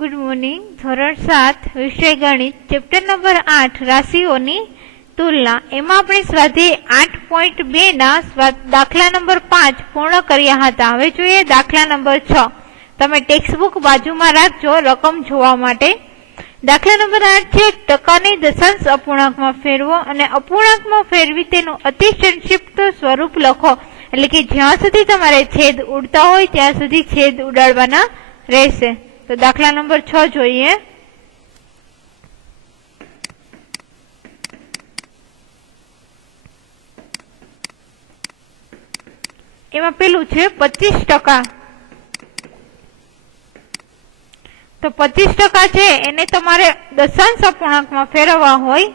Good morning. ધોરણ 7 વિષય ગણિત ચેપ્ટર નંબર 8 રાશિઓની તુલના. એમાં આપણે સ્વાધ્યાય 8.2 ના દાખલા નંબર 5 પૂર્ણ કર્યા હતા. હવે જોઈએ દાખલા નંબર 6. તમે ટેક્સ્ટબુક બાજુમાં રાખજો રકમ જોવા માટે. દાખલા નંબર 8 છે ટકાને દશાંશ અપૂર્ણાંકમાં ફેરવો અને અપૂર્ણાંકમાં ફેરવી તેનું અતિ સંક્ષિપ્ત સ્વરૂપ લખો. એટલે કે જ્યાં સુધી તમારે છેદ ઉડતા હોય ત્યાં સુધી છેદ ઉડાડવાના રહેશે. તો દાખલા નંબર 6 જોઈએ. એમાં પેલું છે 25%. તો 25% છે એને તમારે દશાંશ અપૂર્ણાંકમાં ફેરવવા હોય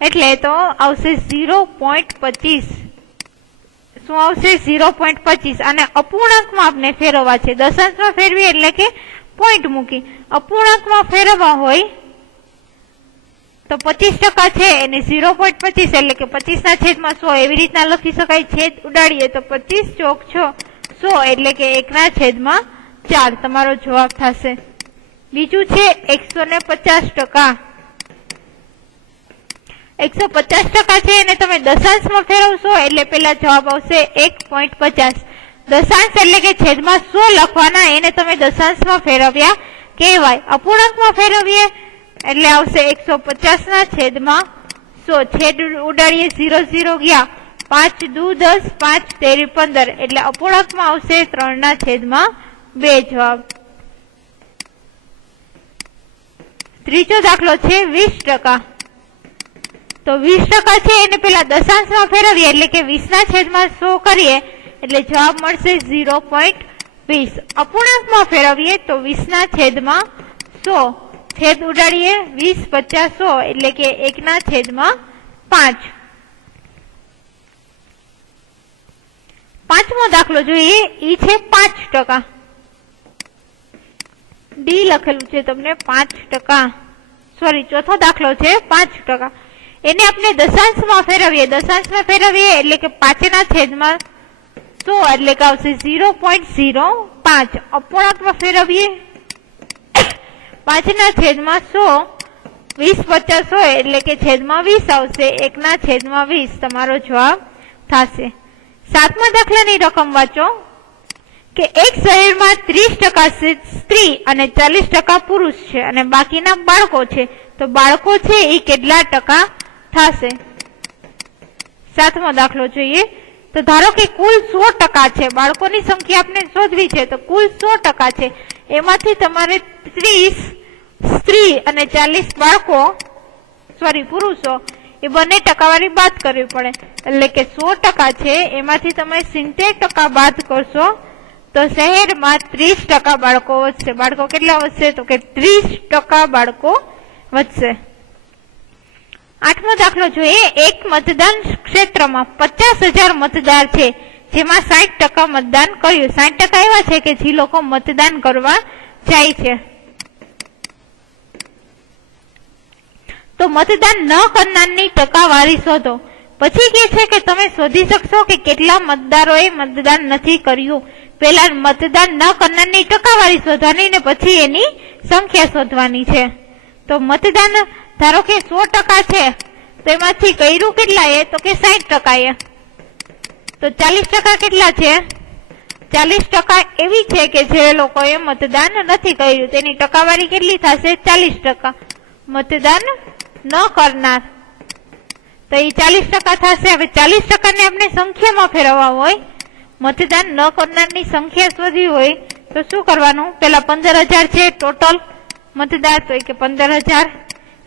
એટલે તો આવશે 0.25. શું આવશે? 0.25. અને અપૂર્ણાંકમાં આપણે ફેરવવા છે. દશાંશમાં ફેરવી એટલે કે પોઈન્ટ મૂકી. અપૂર્ણાંકમાં ફેરવવા હોય તો 25% છે એને 0.25 એટલે કે 25/100 એવી રીતના લખી શકાય. છેદ ઉડાડીએ તો 25 ચોક 100 એટલે કે 1/4 તમારો જવાબ થશે. બીજું છે 150%. 150% છે એને તમે દશાંશમાં ફેરવશો એટલે પેલા જવાબ આવશે 1.50. દશાંશ એટલે કે છેદમાં 100 લખવાના, એને તમે દશાંશમાં ફેરવ્યા કહેવાય. અપૂર્ણાંકમાં ફેરવીએ એટલે આવશે 150/100. છેદ ઉડાડીએ 0 0 ગયા. 5 દુ 10 5 તેરી 15 એટલે અપૂર્ણાંકમાં આવશે 3/2 જવાબ. ત્રીજો દાખલો છે 20%. તો 20% છે એને પેલા દશાંશમાં ફેરવીએ એટલે કે 20/100 કરીએ એટલે જવાબ મળશે 0.20. અપૂર્ણાંકમાં ફેરવીએ તો 20/100. છેદ ઉડાડીએ 20 50 100 એટલે કે 1/5. પાંચમો દાખલો જોઈએ. ઈ છે 5%. ડી લખેલું છે તમને 5%. સોરી, ચોથો દાખલો છે 5%. એને આપણે દશાંશમાં ફેરવીએ. દશાંશમાં ફેરવીએ એટલે કે 5/100 એટલે કે આવશે 0.05. અપૂર્ણાંકમાં ફેરવીએ 5/100. 20 50 100 એટલે કે છેદમાં 20 આવશે. 1/20 તમારો જવાબ થશે. સાતમા દાખલાની રકમ વાંચો કે એક શહેરમાં 30% સ્ત્રી અને 40% પુરુષ છે અને બાકીના બાળકો છે. તો બાળકો છે એ કેટલા ટકા થશે? સાતમો દાખલો જોઈએ. તો ધારો કે કુલ 100% છે. બાળકોની સંખ્યા આપણે શોધવી છે તો કુલ 100% છે. એમાંથી તમારે 30 સ્ત્રી અને 40 બાળકો પુરુષો એ બંને ટકાવારી બાદ કરવી પડે. એટલે કે 100% છે એમાંથી તમે 70% બાદ કરશો તો શહેરમાં 30% બાળકો વધશે. બાળકો કેટલા વધશે? તો કે 30% બાળકો વધશે. આઠમો દાખલો જોઈએ. એક મતદાન ક્ષેત્રમાં 50,000 મતદાર છે જેમાં 60% મતદાન કર્યું. 60% એવા છે કે જે લોકો મતદાન કરવા જાય છે. તો મતદાન ન કરનારની ટકાવારી શોધો. પછી કે છે કે તમે શોધી શકશો કે કેટલા મતદારોએ મતદાન નથી કર્યું. પહેલા મતદાન ન કરનારની ટકાવારી શોધવાની ને પછી એની સંખ્યા શોધવાની છે. તો મતદાન ધારો કે 100% છે તો એમાંથી કર્યું કેટલા એ? તો કે 60% એ. તો 40% કેટલા છે? 40% એવી છે કે જે લોકોએ મતદાન નથી કર્યું. તેની ટકાવારી કેટલી થશે? 40%. મતદાન ન કરનાર તો એ 40% થશે. હવે 40% ને આપણે સંખ્યામાં ફેરવવા હોય, મતદાન ન કરનારની સંખ્યા શોધવી હોય તો શું કરવાનું? પેલા 15,000 છે ટોટલ મતદાર, તો કે 15,000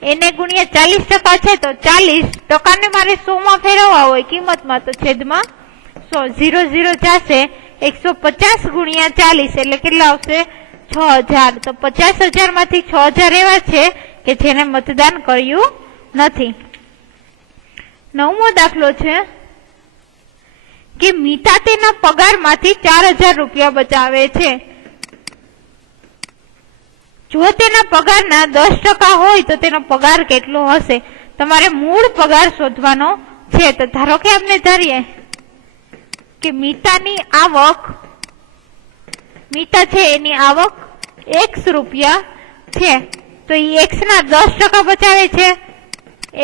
એને ગુણ્યા 40% છે તો 40% ને મારે 100 માં ફેરવવા હોય કિંમતમાં તો છેદમાં 100. 0 0 જશે. 150 ગુણ્યા 40 એટલે કેટલા આવશે? 6,000. તો 50,000 માંથી 6,000 એવા છે કે જેને મતદાન કર્યું નથી. નવમો દાખલો છે કે મીતા તેના પગારમાંથી 4,000 રૂપિયા બચાવે છે. જો તેના પગારના 10% હોય તો તેનો પગાર કેટલો હશે? તમારે મૂળ પગાર શોધવાનો છે. તો ધારો કે આપણે ધારીએ કે મીતાની આવક, મીતા છે એની આવક ₹100 છે તો એ એક્સ ના 10% બચાવે છે,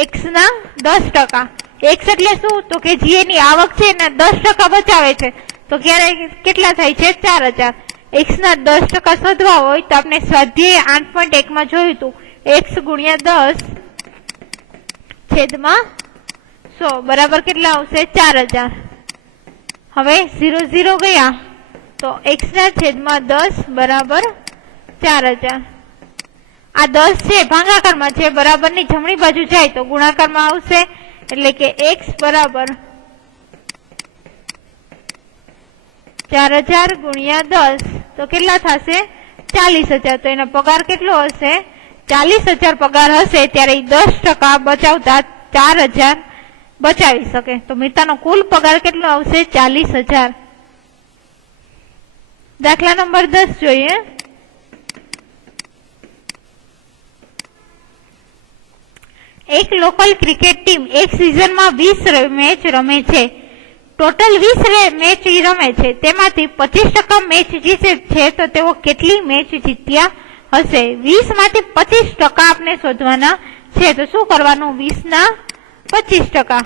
એક્સ ના 10%. એક્સ એટલે શું? તો કે જે એની આવક છે એના 10% બચાવે છે, તો ક્યારે કેટલા થાય છે? 4000. એક્સ ના 10% શોધવા હોય તો આપણે સ્વાધ્યાય 8.1 માં જોયું હતું, એક્સ ગુણ્યા 10 છેદમાં 100 બરાબર કેટલા આવશે? 4000. હવે 0 0 ગયા તો એક્સ ના છેદમાં 10 બરાબર 4000. આ 10 છે ભાગાકારમાં છે, બરાબર ની જમણી બાજુ જાય તો ગુણાકારમાં આવશે, એટલે કે એક્સ બરાબર 4000 ગુણ્યા 10 તો કેટલા થશે? 40000. તો એનો પગાર કેટલો હશે? 40000 પગાર હશે ત્યારે 10% બચાવતા 4000 બચાવી શકે. તો મિતાનો કુલ પગાર કેટલો આવશે? 40000. દાખલા નંબર 10 જોઈએ. એક લોકલ ક્રિકેટ ટીમ એક સિઝનમાં 20 મેચ રમે છે. ટોટલ 20 મેચ રમે છે, તેમાંથી 25% મેચ જીતે છે, તો તેઓ કેટલી મેચ જીત્યા હશે? 20 માંથી 25% આપણે શોધવાના છે. તો શું કરવાનું? 20 ના 25%.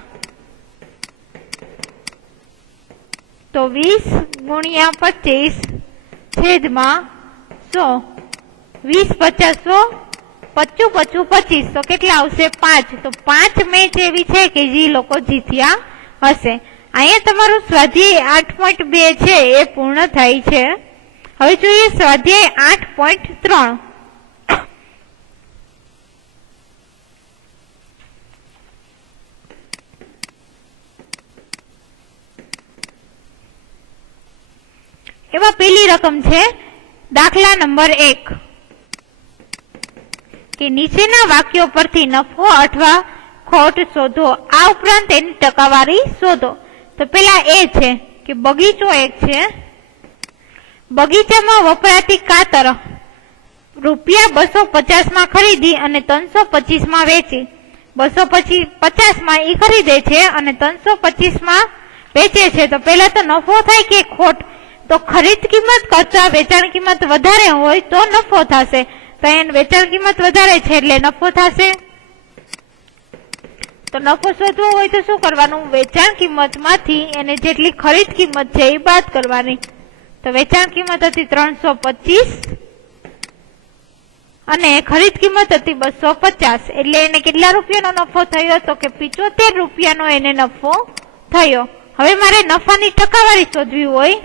તો 20 ગુણ્યા 25 છેદમાં 100. 20 50 100, 25 25 25, તો કેટલા આવશે? 5. તો 5 મેચ એવી છે કે જે લોકો જીત્યા હશે. અહીંયા તમારું સ્વાધ્યાય 8.2 છે એ પૂર્ણ થાય છે. હવે જોઈએ સ્વાધ્યાય 8.3. એમાં પેલી રકમ છે દાખલા નંબર 1 કે નીચેના વાક્યો પરથી નફો અથવા ખોટ શોધો, આ ઉપરાંત એની ટકાવારી શોધો. તો પેલા એ છે કે બગીચો એક છે, બગીચામાં વપરાતી કાતર રૂપિયા 250 માં ખરીદી અને 325 માં વેચી. 250 માં એ ખરીદે છે અને 325 માં વેચે છે, તો પેલા તો નફો થાય કે ખોટ? તો ખરીદ કિંમત કરતા વેચાણ કિંમત વધારે હોય તો નફો થશે, તો એને વેચાણ કિંમત વધારે છે એટલે નફો થશે. તો નફો શોધવો હોય તો શું કરવાનું? વેચાણ કિંમત માંથી એને જેટલી ખરીદ કિંમત છે એ બાદ કરવાની. તો વેચાણ કિંમત હતી 325 અને ખરીદ કિંમત હતી 250, એટલે એને કેટલા રૂપિયાનો નફો થયો? તો કે 75 રૂપિયાનો એને નફો થયો. હવે મારે નફાની ટકાવારી શોધવી હોય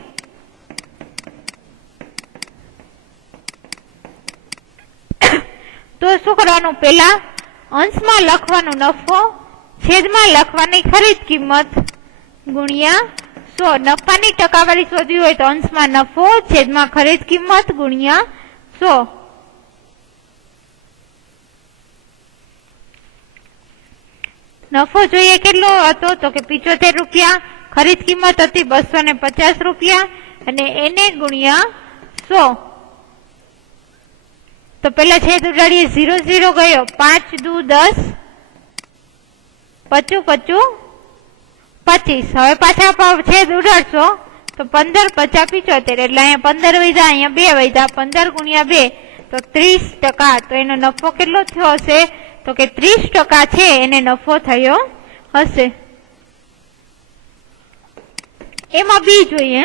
તો શું કરવાનું? પેલા અંશમાં લખવાનું નફો છેદમાં લખવાની ખરીદ કિંમત ગુણ્યા 100. નફાની ટકાવારી શોધવી હોય તો અંશમાં નફો છેદમાં ખરીદ કિંમત ગુણ્યા 100. નફો જોઈએ કેટલો હતો? તો કે 75 રૂપિયા. ખરીદ કિંમત હતી 250 રૂપિયા અને એને ગુણ્યા 100. તો પેલા છેદ ઉડાડીએ, 0 0 ગયો, 5 દુ 10, 25 25 25. હવે પાછા છેદ ઉડાડશો તો 15 50 75, એટલે અહીંયા 15 વધ્યા, અહીંયા 2 વધ્યા, 15 ગુણ્યા 2 તો 30%. તો એનો નફો કેટલો થયો હશે? તો કે 30% છે એને નફો થયો હશે. એમાં બી જોઈએ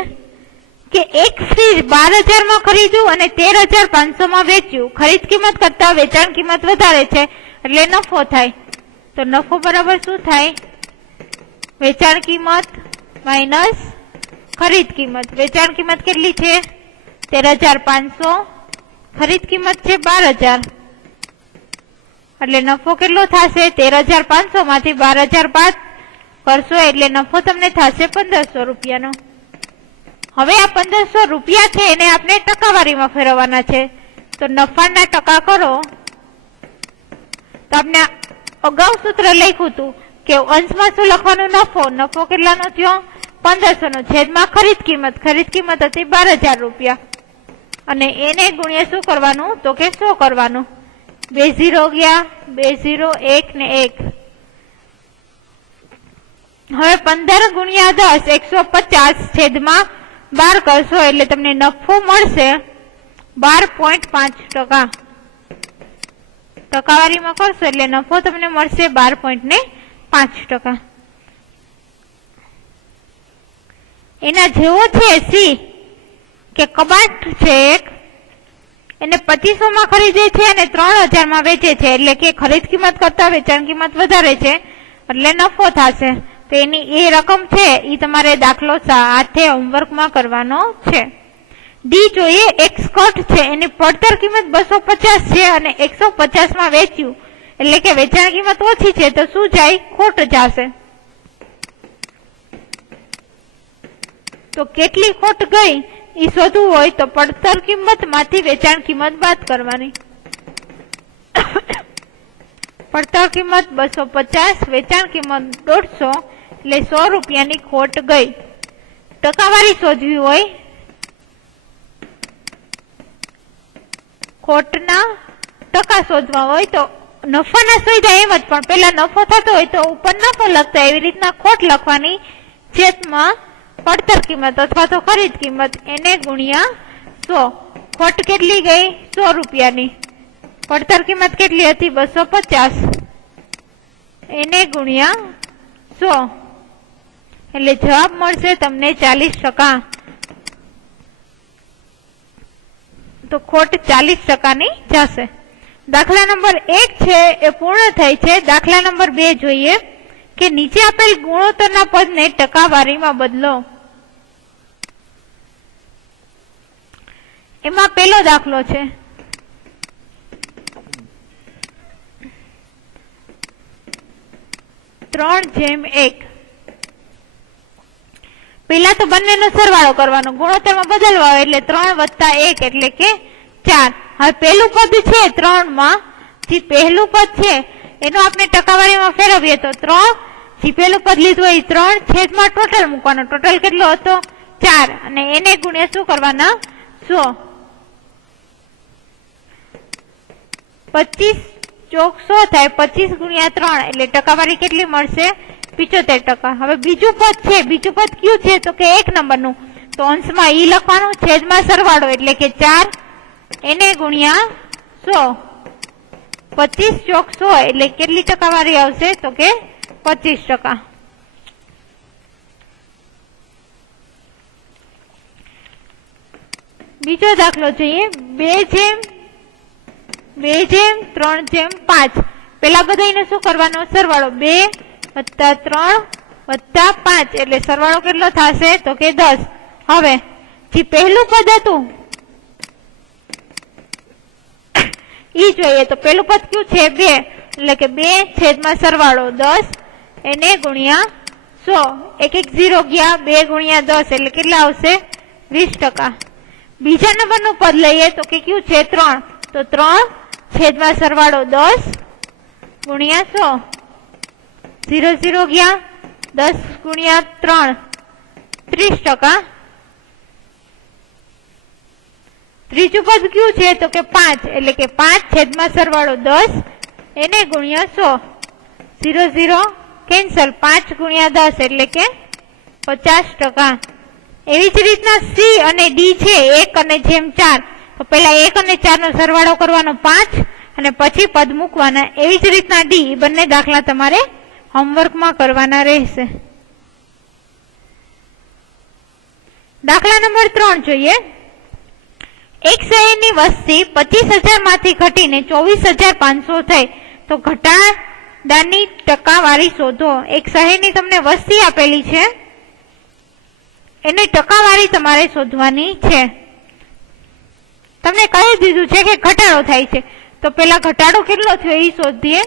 કે એક ફ્રીજ 12,000 માં ખરીદ્યું અને 13,500 માં વેચ્યું. ખરીદ કિંમત કરતા વેચાણ કિંમત વધારે છે એટલે નફો થાય. તો નફો બરાબર શું થાય? વેચાણ કિંમત માઇનસ ખરીદ કિંમત. વેચાણ કિંમત કેટલી છે? 13,500, ખરીદ કિંમત છે 12,000, એટલે નફો કેટલો થશે? 13,500 માંથી 12,000 બાદ કરશો એટલે નફો તમને થશે 1,500 રૂપિયાનો. હવે આ 1,500 રૂપિયા છે એને આપણે ટકાવારીમાં ફેરવવાના છે. તો નફાના ટકા કરો તો આપણે અગાઉ સૂત્ર લખ્યું હતું કે અંશમાં શું લખવાનું? નફો. નફો કેટલાનો થયો? 1,500 નો છેદમાં ખરીદ કિંમત. ખરીદ કિંમત હતી 12,000 રૂપિયા અને એને ગુણ્યા શું કરવાનું? તો કે 100 કરવાનું. 2 0 ગયા, 2 0 1 ને 1. હવે 15 ગુણ્યા 10 150 છેદમાં 12 કરશો એટલે તમને નફો મળશે 12.5%. ટકાવારીમાં કરશો એટલે નફો તમને મળશે 12.5%. એના જેવો છે સી કે કબાટ છે એક, એને 2500 માં ખરીદે છે અને 3000 માં વેચે છે, એટલે કે ખરીદ કિંમત કરતા વેચાણ કિંમત વધારે છે એટલે નફો થશે. તો એની એ રકમ છે એ તમારે દાખલો સાથે હોમવર્કમાં કરવાનો છે. ડી જોઈએ, એક સ્કર્ટ છે એની પડતર કિંમત 250 છે અને 150 માં વેચ્યું, એટલે કે વેચાણ કિંમત ઓછી છે તો શું જાય? ખોટ જશે. તો કેટલી ખોટ ગઈ એ શોધવું હોય તો પડતર કિંમત માંથી વેચાણ કિંમત બાદ કરવાની. પડતર કિંમત 250, વેચાણ કિંમત 150, એટલે 100 રૂપિયાની ખોટ ગઈ. ટકાવારી શોધવી હોય, ખોટના ટકા શોધવા હોય તો નફાના શોધ્યા એમ જ, પણ પેલા નફો થતો હોય તો ઉપર નફો લખતા, એવી રીતના ખોટ લખવાની. છેદમાં પડતર કિંમત અથવા તો ખરીદ કિંમત એને ગુણ્યા 100. ખોટ કેટલી ગઈ? 100 રૂપિયાની. પડતર કિંમત કેટલી હતી? 250. એને ગુણ્યા 100 એટલે જવાબ મળશે તમને 40%. તો ખોટ 40% ની જશે. દાખલા નંબર 1 છે એ પૂર્ણ થઈ છે. દાખલા નંબર 2 જોઈએ કે નીચે આપેલ ગુણોત્તરના પદને ટકાવારીમાં બદલો. એમાં પેલો દાખલો છે 3:1. પેલા તો બંનેનો સરવાળો કરવાનો, ગુણોત્તરમાં બદલવા હોય એટલે 3 + 1 એટલે કે 4. હવે પેલું પદ છે 3 માં, જે પહેલું પદ છે એનો આપણે ટકાવારીમાં ફેરવીએ તો 3, જે પેલું પદ લીધું હોય 3 છેદમાં ટોટલ મૂકવાનો. ટોટલ કેટલો હતો? 4 અને એને ગુણ્યા શું કરવાના? 100. 25 ચોક 100 થાય, 25 ગુણ્યા 3 એટલે ટકાવારી કેટલી મળશે? 75%. હવે બીજું પદ છે, બીજું પદ કયું છે તો કે 1 નંબરનું, તો અંશમાં ઈ લખવાનું, છેદમાં સરવાળો એટલે કે 4 એને ગુણ્યા 100. 25 ચોક 100 એટલે કેટલી ટકાવારી આવશે તો કે 25%. બીજો દાખલો જોઈએ 2:3:5. પેલા બધાને શું કરવાનો? સરવાળો. 2 + 3 + 5 એટલે સરવાળો કેટલો થશે તો કે 10. હવે જે પહેલું પદ હતું ઈ જોઈએ તો પેલું પદ કયું છે? 2 એટલે કે 2 છેદમાં સરવાળો 10 એને ગુણ્યા 100. 1 1 0 ગયા, 2 ગુણ્યા 10 એટલે કેટલા આવશે? 20%. બીજા નંબરનું પદ લઈએ તો કે કયું છે? 3, તો 3 છેદમાં સરવાળો 10 ગુણ્યા 100. 0 0 ગયા, 10 ગુણ્યા 3 30%. ત્રીજું પદ કયું છે તો કે 5 એટલે કે 5 છેદમાં સરવાળો 10 એને ગુણ્યા 100. 0 0 કેન્સલ, 5 ગુણ્યા 10 એટલે કે 50%. એવી જ રીતના સી અને ડી છે 1 અને જેમ 4, તો પેલા 1 અને 4 નો સરવાળો કરવાનો 5 અને પછી પદ મૂકવાના. એવી જ રીતના ડી, બંને દાખલા તમારે હોમવર્કમાં કરવાના રહેશે. દાખલા નંબર 3 જોઈએ. એક શહેરની વસ્તી 25,000 માંથી ઘટીને 24,500 થઈ, તો ઘટાડાની ટકાવારી શોધો. એક શહેરની તમને વસ્તી આપેલી છે, એની ટકાવારી તમારે શોધવાની છે. તમને કહી દીધું છે કે ઘટાડો થાય છે, તો પેલા ઘટાડો કેટલો થયો એ શોધીએ.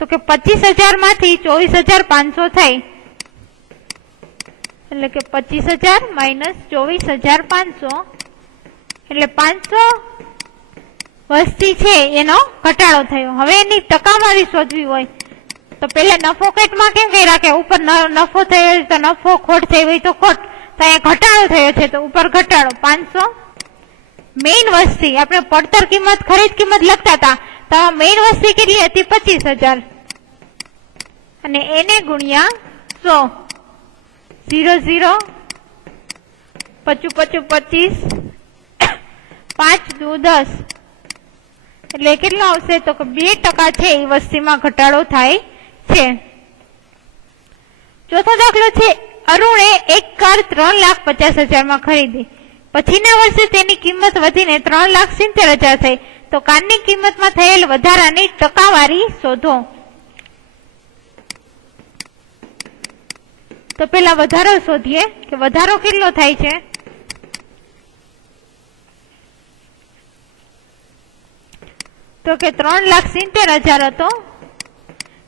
તો કે 25,000 માંથી 24,500 થઈ, એટલે કે 25,000 - 24,500 એટલે 500 વસ્તી છે એનો ઘટાડો થયો. હવે એની ટકાવારી શોધવી હોય તો પેલા નફો કટમાં કેમ કર્યા કે ઉપર નફો થયો તો નફો, ખોટ થઈ હોય તો ખોટ, તો અહીંયા ઘટાડો થયો છે તો ઉપર ઘટાડો 500. મેઇન વસ્તી આપણે પડતર કિંમત ખરીદ કિંમત લખતા હતા, તો મેઇન વસ્તી કેટલી હતી? 25,000 અને એને ગુણ્યા 100. 0 0 25 25 25 5 દુ 10 એટલે કેટલો આવશે તો કે 2% છે એ વસ્તીમાં ઘટાડો થાય છે। ચોથો દાખલો છે, અરુણે એક કાર 3,50,000 માં ખરીદી, પછીના વર્ષે તેની કિંમત વધીને 3,70,000 થઈ, તો કારની કિંમતમાં થયેલ વધારાની ટકાવારી શોધો। તો પેલા વધારો શોધીએ કે વધારો કેટલો થાય છે। તો કે 3,70,000 હતો,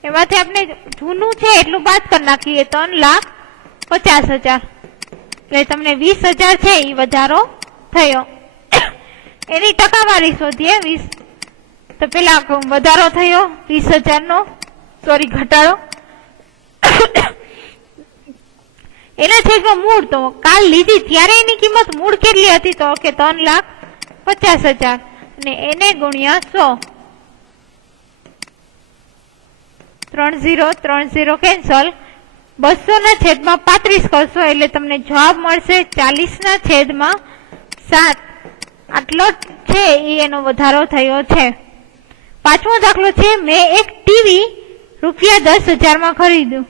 એમાંથી આપણે જૂનું છે એટલું બાદ કરી નાખીએ 3,50,000, એટલે તમને 20,000 છે એ વધારો થયો। એની ટકાવારી શોધીએ 20, તો પેલા વધારો થયો 20,000 નો, સોરી ઘટાડો, એના છેદમાં મૂળ, તો કાલ લીધી ત્યારે એની કિંમત મૂળ કેટલી હતી તો કે 3,50,000 અને એને ગુણ્યા 100, 30 30 કેન્સલ, 200 ના છેદમાં 35 કરશો એટલે તમને જવાબ મળશે 40 ના છેદમાં 7, આટલો છે એ એનો વધારો થયો છે। પાંચમો દાખલો છે, મેં એક ટીવી ₹10,000 માં ખરીદ્યું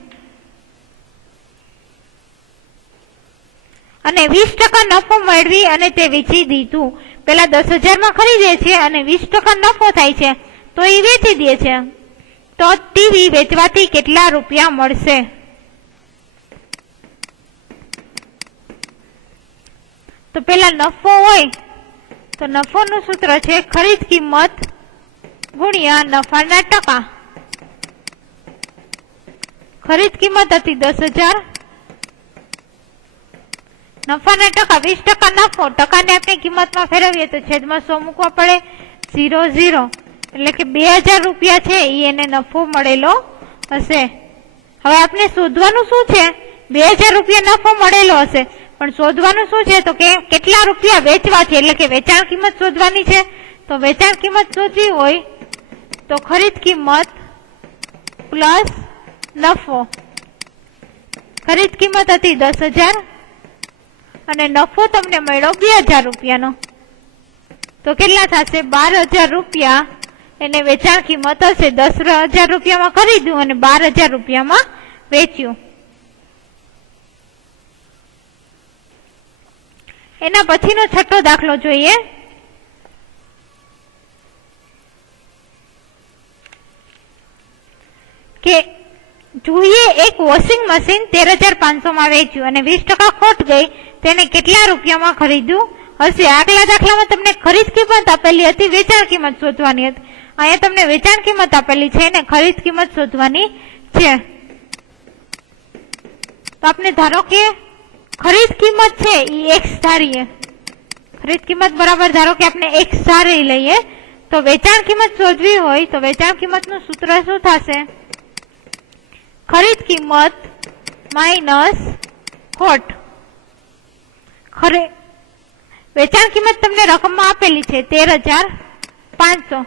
અને 20% નફો મેળવી અને તે વેચી દીધું। પેલા 10,000 માં ખરીદે છે અને 20% નફો થાય છે તો એ વેચી દે છે, તો ટીવી વેચવાથી કેટલા રૂપિયા મળશે। તો પેલા નફો હોય તો નફોનું સૂત્ર છે ખરીદ કિંમત ગુણ્યા નફાના ટકા। ખરીદ કિંમત હતી 10,000, નફાના ટકા 20% નફો, ટકાને આપણે કિંમતમાં ફેરવીએ તો છેદમાં 100 મૂકવા પડે, 0 0 એટલે કે 2,000 રૂપિયા છે એ એને નફો મળેલો હશે। હવે આપણે શોધવાનું શું છે, 2,000 રૂપિયા નફો મળેલો હશે, પણ શોધવાનું શું છે તો કે કેટલા રૂપિયા વેચવા છે, એટલે કે વેચાણ કિંમત શોધવાની છે। તો વેચાણ કિંમત શોધવી હોય તો ખરીદ કિંમત પ્લસ નફો, ખરીદ કિંમત હતી 10,000 અને નફો તમને મળ્યો 2,000 રૂપિયાનો, તો કેટલા થશે 12,000 રૂપિયા એને વેચાણ કિંમત હશે। 10,000 રૂપિયામાં ખરીદ્યું અને 12,000 રૂપિયામાં વેચ્યું। એના પછીનો છઠ્ઠો દાખલો જોઈએ, કે જોઈએ એક વોશિંગ મશીન 13,500 માં વેચ્યું અને 20% ખોટ ગઈ, તેને કેટલા રૂપિયામાં ખરીદ્યું હશે। આગલા દાખલામાં તમને ખરીદ કિંમત આપેલી હતી, વેચાણ કિંમત શોધવાની હતી, અહીંયા તમને વેચાણ કિંમત આપેલી છે અને ખરીદ કિંમત શોધવાની છે। તો આપણે ધારો કે ખરીદ કિંમત છે એ x ધારીએ, ખરીદ કિંમત બરાબર ધારો કે આપણે x ધારી લઈએ, તો વેચાણ કિંમત શોધવી હોય તો વેચાણ કિંમતનું સૂત્ર શું થશે, ખરીદ કિંમત માઇનસ ખોટ। વેચાણ કિંમત તમને રકમમાં આપેલી છે 13,500,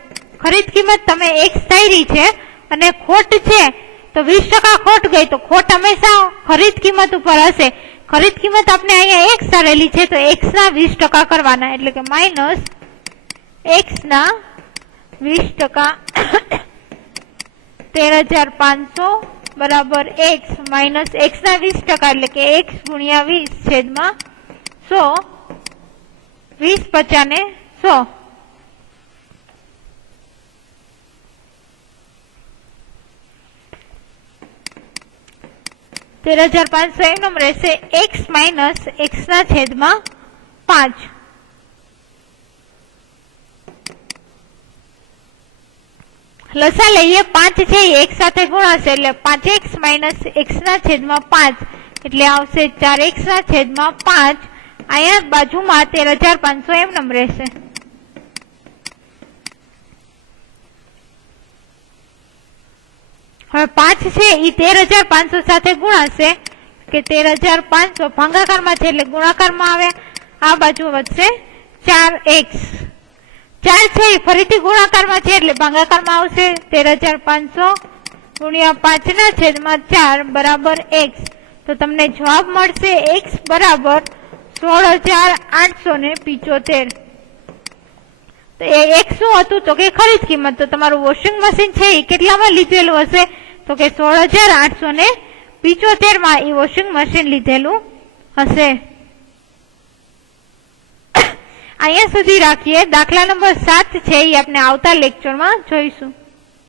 ખરીદ કિંમત તમે x ધારી છે અને ખોટ છે તો 20% ખોટ ગઈ, તો ખોટ હંમેશા ખરીદ કિંમત ઉપર હશે। ખરીદ કિંમત આપણે અહીંયા x ધારેલી છે તો x ના 20% કરવાના, એટલે કે માઇનસ x ના 20%, 13,500 બરાબર x માઇનસ x ના 20% એટલે કે x ગુણ્યા 20 છેદમાં 100, 20 50 ને 100। ₹13,500 એમ રહેશે, x માઇનસ x ના છેદમાં 5। લસા લઈએ, 5 છે એ x સાથે ગુણાશે એટલે 5x માઇનસ x ના છેદમાં 5 એટલે આવશે 4x ના છેદમાં 5। અહીંયા બાજુમાં 13,500 એમ રહેશે। હવે 5 છે એ 13,500 સાથે ગુણાશે કે 13,500 ભાગાકારમાં છે એટલે ગુણાકારમાં આવે, આ બાજુ વધશે 4x, 4 છે એ ફરીથી ગુણાકારમાં છે એટલે ભાગાકારમાં આવશે, 13,500 ગુણ્યા 5 ના છેદમાં 4 બરાબર x, તો તમને જવાબ મળશે x બરાબર 16,875। તો એ એક શું હતું તો કે ખરીદ કિંમત. તો તમારું વોશિંગ મશીન છે એ કેટલામાં લીધેલું હશે તો કે 16,875 માં એ વોશિંગ મશીન લીધેલું હશે. અહીંયા સુધી રાખીએ. દાખલા નંબર 7 છે એ આપણે આવતા લેક્ચરમાં જોઈશું.